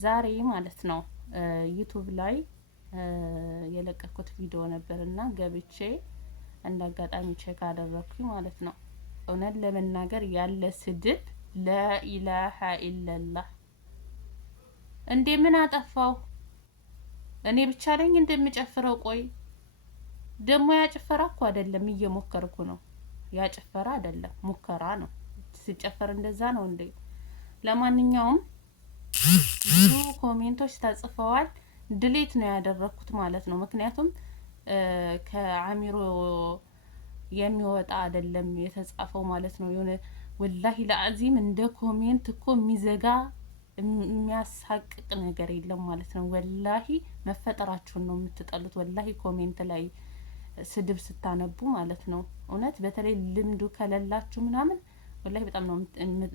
ዛሬ ማለት ነው ዩቱብ ላይ የለቀኩት ቪዲዮ ነበርና ገብቼ እንዳጋጣሚ ቼክ አደረኩኝ ማለት ነው። እውነት ለመናገር ያለ ስድብ ላኢላሀ ኢለላህ። እንዴ ምን አጠፋው? እኔ ብቻ ነኝ እንደምጨፍረው? ቆይ ደግሞ ያጭፈራ እኮ አይደለም፣ እየሞከርኩ ነው። ያጭፈራ አይደለም ሙከራ ነው። ሲጨፈር እንደዛ ነው እንዴ? ለማንኛውም ብዙ ኮሜንቶች ተጽፈዋል። ድሌት ነው ያደረኩት ማለት ነው። ምክንያቱም ከአሚሮ የሚወጣ አይደለም የተጻፈው ማለት ነው። የሆነ ወላሂ ለአዚም እንደ ኮሜንት እኮ የሚዘጋ የሚያሳቅቅ ነገር የለም ማለት ነው። ወላሂ መፈጠራችሁን ነው የምትጠሉት። ወላሂ ኮሜንት ላይ ስድብ ስታነቡ ማለት ነው። እውነት በተለይ ልምዱ ከሌላችሁ ምናምን ወላሂ በጣም ነው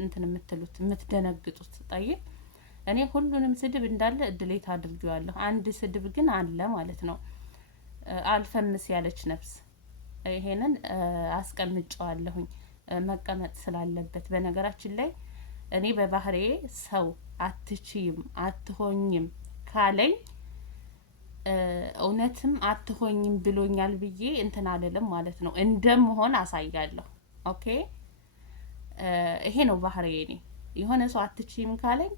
እንትን የምትሉት የምትደነግጡት። ጠይቅ እኔ ሁሉንም ስድብ እንዳለ እድሌት አድርጌዋለሁ። አንድ ስድብ ግን አለ ማለት ነው። አልፈምስ ያለች ነፍስ፣ ይሄንን አስቀምጨዋለሁኝ መቀመጥ ስላለበት። በነገራችን ላይ እኔ በባህሬ ሰው አትችይም አትሆኝም ካለኝ እውነትም አትሆኝም ብሎኛል ብዬ እንትን አልልም ማለት ነው። እንደምሆን አሳያለሁ። ኦኬ ይሄ ነው ባህሬ። እኔ የሆነ ሰው አትችይም ካለኝ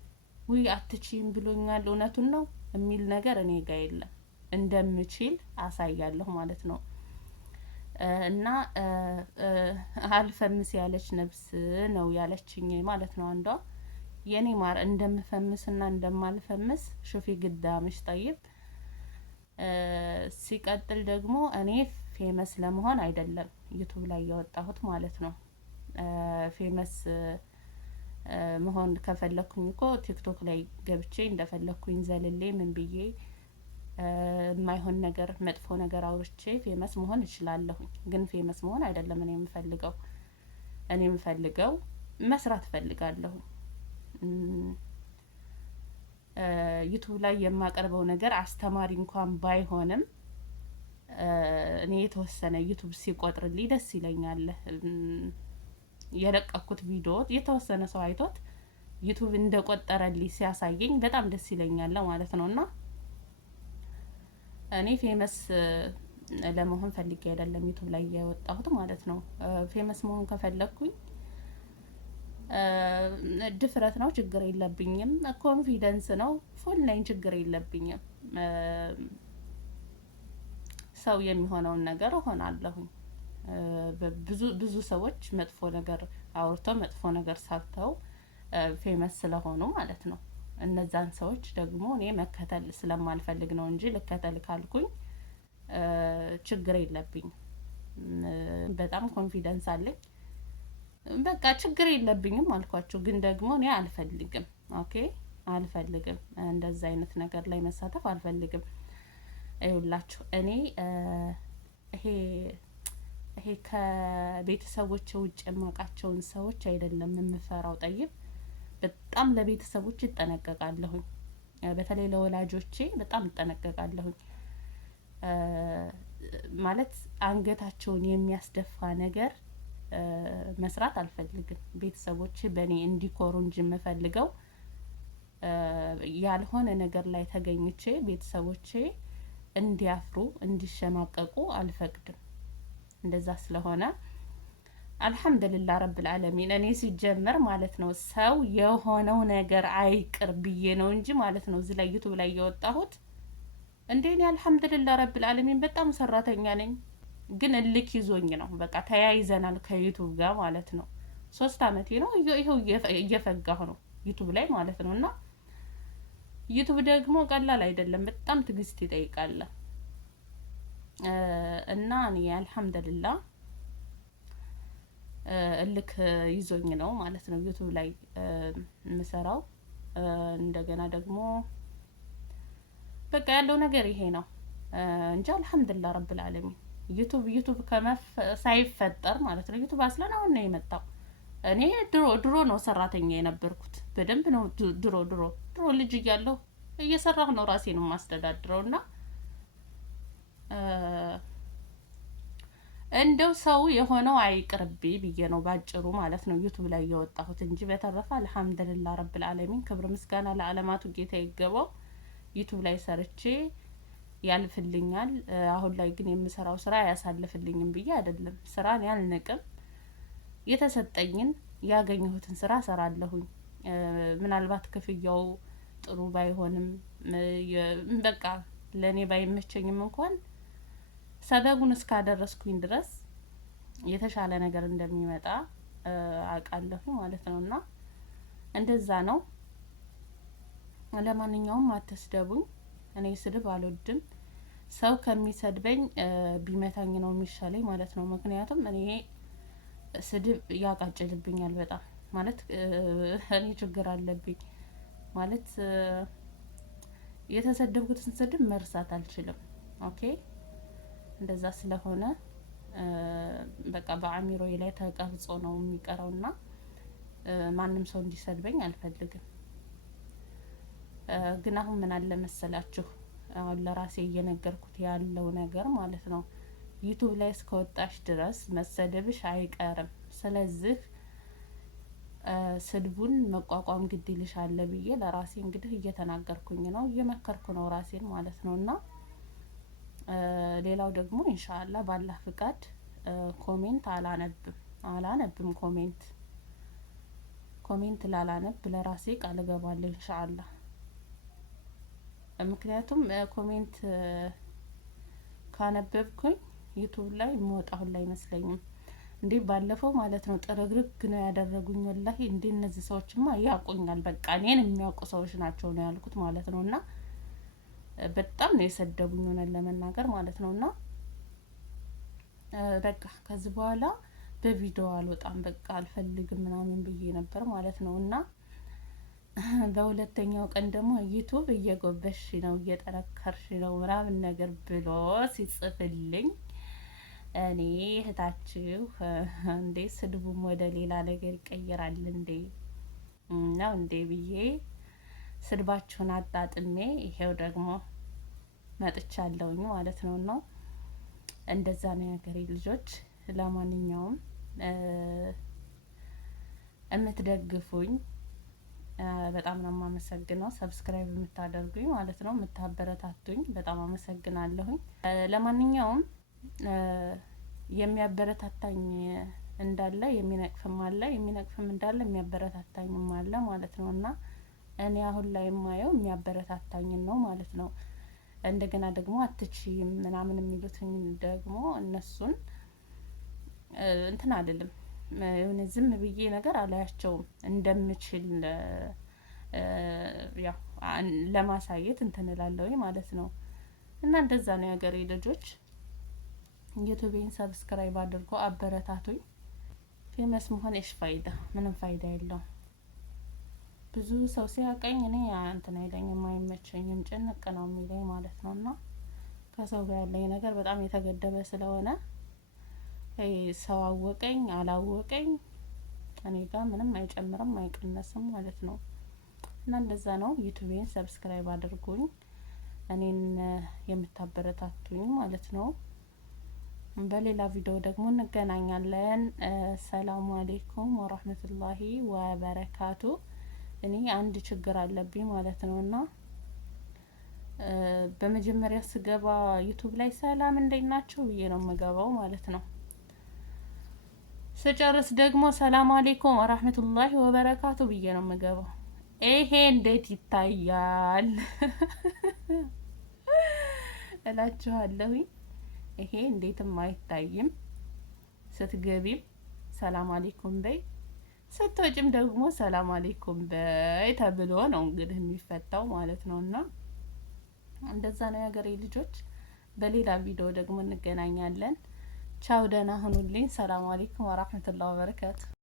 ውይ አትችይም ብሎኛል እውነቱን ነው የሚል ነገር እኔ ጋር የለም። እንደምችል አሳያለሁ ማለት ነው። እና አልፈምስ ያለች ነፍስ ነው ያለችኝ ማለት ነው አንዷ። የኔ ማር እንደምፈምስና እንደማልፈምስ ሹፊ ግዳምሽ ጠይብ። ሲቀጥል ደግሞ እኔ ፌመስ ለመሆን አይደለም ዩቱብ ላይ ያወጣሁት ማለት ነው። ፌመስ መሆን ከፈለኩኝ እኮ ቲክቶክ ላይ ገብቼ እንደፈለኩኝ ዘልሌ ምን ብዬ የማይሆን ነገር መጥፎ ነገር አውርቼ ፌመስ መሆን እችላለሁኝ። ግን ፌመስ መሆን አይደለም እኔ የምፈልገው። እኔ የምፈልገው መስራት እፈልጋለሁ። ዩቱብ ላይ የማቀርበው ነገር አስተማሪ እንኳን ባይሆንም እኔ የተወሰነ ዩቱብ ሲቆጥርልኝ ደስ ይለኛል። የለቀኩት ቪዲዮ የተወሰነ ሰው አይቶት ዩቱብ እንደቆጠረልኝ ሲያሳየኝ በጣም ደስ ይለኛል ማለት ነው። እና እኔ ፌመስ ለመሆን ፈልጌ አይደለም ዩቱብ ላይ ያወጣሁት ማለት ነው። ፌመስ መሆን ከፈለኩኝ ድፍረት ነው፣ ችግር የለብኝም። ኮንፊደንስ ነው፣ ፉል ነኝ፣ ችግር የለብኝም። ሰው የሚሆነውን ነገር እሆናለሁኝ። ብዙ ሰዎች መጥፎ ነገር አውርተው መጥፎ ነገር ሰርተው ፌመስ ስለሆኑ ማለት ነው። እነዛን ሰዎች ደግሞ እኔ መከተል ስለማልፈልግ ነው እንጂ ልከተል ካልኩኝ ችግር የለብኝም። በጣም ኮንፊደንስ አለኝ። በቃ ችግር የለብኝም አልኳችሁ። ግን ደግሞ እኔ አልፈልግም። ኦኬ አልፈልግም። እንደዛ አይነት ነገር ላይ መሳተፍ አልፈልግም። ይኸውላችሁ እኔ ይሄ ከቤተሰቦች ውጭ የማውቃቸውን ሰዎች አይደለም የምፈራው። ጠይብ በጣም ለቤተሰቦች እጠነቀቃለሁኝ። በተለይ ለወላጆቼ በጣም እጠነቀቃለሁኝ። ማለት አንገታቸውን የሚያስደፋ ነገር መስራት አልፈልግም። ቤተሰቦቼ በእኔ እንዲኮሩ እንጂ የምፈልገው ያልሆነ ነገር ላይ ተገኝቼ ቤተሰቦቼ እንዲያፍሩ እንዲሸማቀቁ አልፈቅድም። እንደዛ ስለሆነ አልሐምዱሊላህ ረብል ዓለሚን እኔ ሲጀመር ማለት ነው ሰው የሆነው ነገር አይቅር ብዬ ነው እንጂ ማለት ነው እዚህ ላይ ዩቱብ ላይ የወጣሁት እንዴ እኔ አልሐምዱሊላህ ረብል ዓለሚን በጣም ሰራተኛ ነኝ። ግን እልክ ይዞኝ ነው በቃ ተያይዘናል ከዩቱብ ጋር ማለት ነው። 3 አመቴ ነው ይሄው እየፈጋሁ ነው ዩቱብ ላይ ማለት ነው። እና ዩቱብ ደግሞ ቀላል አይደለም፣ በጣም ትግስት ይጠይቃል። እና እኔ አልሐምዱሊላህ እልክ ይዞኝ ነው ማለት ነው ዩቱብ ላይ የምሰራው። እንደገና ደግሞ በቃ ያለው ነገር ይሄ ነው እንጂ አልሐምዱሊላህ ረብል ዓለሚን ዩቱብ ሳይፈጠር ማለት ነው። ዩቱብ አስለን አሁን ነው የመጣው። እኔ ድሮ ነው ሰራተኛ የነበርኩት። በደንብ ነው ድሮ ልጅ እያለሁ እየሰራሁ ነው ራሴን የማስተዳድረው። እና እንደው ሰው የሆነው አይቅርብኝ ብዬ ነው ባጭሩ ማለት ነው ዩቱብ ላይ የወጣሁት እንጂ በተረፈ አልሐምዱሊላህ ረብል ዓለሚን ክብር ምስጋና ለዓለማቱ ጌታ ይገባው። ዩቱብ ላይ ሰርቼ ያልፍልኛል። አሁን ላይ ግን የምሰራው ስራ አያሳልፍልኝም ብዬ አይደለም። ስራን ያልንቅም፣ የተሰጠኝን ያገኘሁትን ስራ ሰራለሁኝ። ምናልባት ክፍያው ጥሩ ባይሆንም በቃ ለኔ ባይመቸኝም እንኳን ሰበቡን እስካደረስኩኝ ድረስ የተሻለ ነገር እንደሚመጣ አውቃለሁ ማለት ነው። እና እንደዛ ነው። ለማንኛውም አትስደቡኝ። እኔ ስድብ አልወድም። ሰው ከሚሰድበኝ ቢመታኝ ነው የሚሻለኝ ማለት ነው። ምክንያቱም እኔ ስድብ ያቃጭልብኛል በጣም ማለት እኔ ችግር አለብኝ ማለት የተሰደብኩትን ስድብ መርሳት አልችልም። ኦኬ እንደዛ ስለሆነ በቃ በአእምሮዬ ላይ ተቀርጾ ነው የሚቀረውና ማንም ሰው እንዲሰድበኝ አልፈልግም። ግን አሁን ምን አለ መሰላችሁ፣ አሁን ለራሴ እየነገርኩት ያለው ነገር ማለት ነው ዩቱብ ላይ እስከወጣሽ ድረስ መሰደብሽ አይቀርም። ስለዚህ ስድቡን መቋቋም ግድ ይልሻል ብዬ ለራሴ እንግዲህ እየተናገርኩኝ ነው፣ እየመከርኩ ነው ራሴን ማለት ነው። እና ሌላው ደግሞ ኢንሻአላህ ባላህ ፍቃድ ኮሜንት አላነብም ኮሜንት ላላነብ ለራሴ ቃል እገባለሁ ኢንሻአላህ። ምክንያቱም ኮሜንት ካነበብኩኝ ዩቱብ ላይ የምወጣ ሁላ አይመስለኝም። እንዴ ባለፈው ማለት ነው ጥርግርግ ነው ያደረጉኝ ወላሂ። እንዴ እነዚህ ሰዎችማ ያውቁኛል፣ በቃ እኔን የሚያውቁ ሰዎች ናቸው ነው ያልኩት ማለት ነው። እና በጣም ነው የሰደቡኝ ሆነን ለመናገር ማለት ነው። እና በቃ ከዚህ በኋላ በቪዲዮ አልወጣም በቃ አልፈልግም ምናምን ብዬ ነበር ማለት ነው። እና በሁለተኛው ቀን ደግሞ ዩቱብ እየጎበሽ ነው እየጠረከርሽ ነው ምናምን ነገር ብሎ ሲጽፍልኝ እኔ እህታችሁ እንዴ ስድቡም ወደ ሌላ ነገር ይቀየራል እንዴ ነው እንዴ ብዬ ስድባችሁን አጣጥሜ ይሄው ደግሞ መጥቻለሁኝ ማለት ነው። እና እንደዛ ነው የሀገሬ ልጆች። ለማንኛውም እምትደግፉኝ በጣም ነው የማመሰግነው። ሰብስክራይብ የምታደርጉኝ ማለት ነው፣ የምታበረታቱኝ በጣም አመሰግናለሁኝ። ለማንኛውም የሚያበረታታኝ እንዳለ የሚነቅፍም አለ፣ የሚነቅፍም እንዳለ የሚያበረታታኝም አለ ማለት ነው። እና እኔ አሁን ላይ የማየው የሚያበረታታኝን ነው ማለት ነው። እንደገና ደግሞ አትችይም ምናምን የሚሉትኝ ደግሞ እነሱን እንትን አይደለም የሆነ ዝም ብዬ ነገር አላያቸውም እንደምችል ያው ለማሳየት እንትን እላለሁ ማለት ነው። እና እንደዛ ነው የሀገሬ ልጆች። ዩቲዩቤን ሰብስክራይብ አድርጎ አበረታቱኝ። ፌመስ መሆን እሺ ፋይዳ ምንም ፋይዳ የለውም። ብዙ ሰው ሲያቀኝ እኔ እንትን አይለኝም፣ አይመቸኝም፣ ጭንቅ ነው የሚለኝ ማለት ነው። እና ከሰው ጋር ያለኝ ነገር በጣም የተገደበ ስለሆነ ሰው አወቀኝ አላወቀኝ እኔ ጋር ምንም አይጨምርም አይቀነስም ማለት ነው። እና እንደዛ ነው። ዩቲዩቤን ሰብስክራይብ አድርጉኝ እኔን የምታበረታቱኝ ማለት ነው። በሌላ ቪዲዮ ደግሞ እንገናኛለን። ሰላሙ አሌይኩም ወራህመቱላሂ ወበረካቱ። እኔ አንድ ችግር አለብኝ ማለት ነው። እና በመጀመሪያ ስገባ ዩቱብ ላይ ሰላም እንዴት ናችሁ ብዬ ነው የምገባው ማለት ነው። ስጨርስ ደግሞ ሰላም አሌይኩም ወራህመቱላሂ ወበረካቱ ብዬ ነው የምገባው። ይሄ እንዴት ይታያል እላችኋለሁኝ። ይሄ እንዴትም አይታይም። ስትገቢም ሰላም አሌይኩም በይ፣ ስትወጪም ደግሞ ሰላም አሌይኩም በይ ተብሎ ነው እንግዲህ የሚፈታው ማለት ነው። እና እንደዛ ነው የሀገሬ ልጆች። በሌላ ቪዲዮ ደግሞ እንገናኛለን። ቻው፣ ደህና ሁኑልኝ። ሰላም አሌይኩም ወራህመቱላሂ ወበረካቱ።